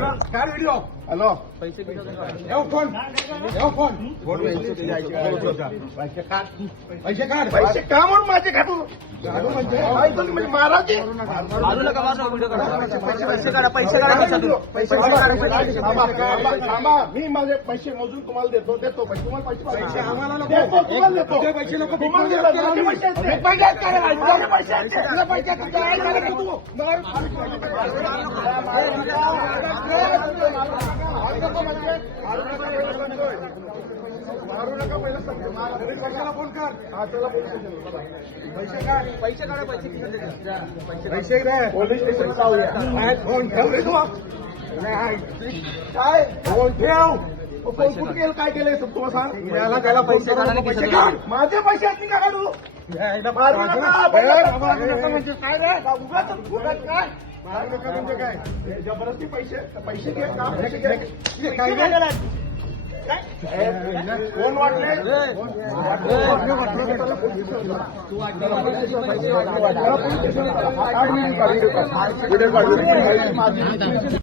काढ video. Hello पैसे phone पैसे काढ पैसे का म्हणून माझे काढू म्हणजे महाराज मारू नका व्हिडिओ काढा. पैसे काढा. मी माझे पैसे मोजून तुम्हाला देतो तुम्हाला पैसे आम्हाला नको तुम्हाला देतो पैसे नको मारू नका. पहिला कशाला फोन कर. पैसे काढा. पैसे पोलीस स्टेशन फोन ठेव तू काय फोन ठेव. फोन कुठे केलं काय केलंय तुम्हाला सांग. त्याला पैसे काढ. माझे पैसे आहेत का काढू. मारू नका म्हणजे काय रे उगाच काय मारू नका म्हणजे काय जबरदस्ती पैसे घे का पैसे घे काय कोण वाटले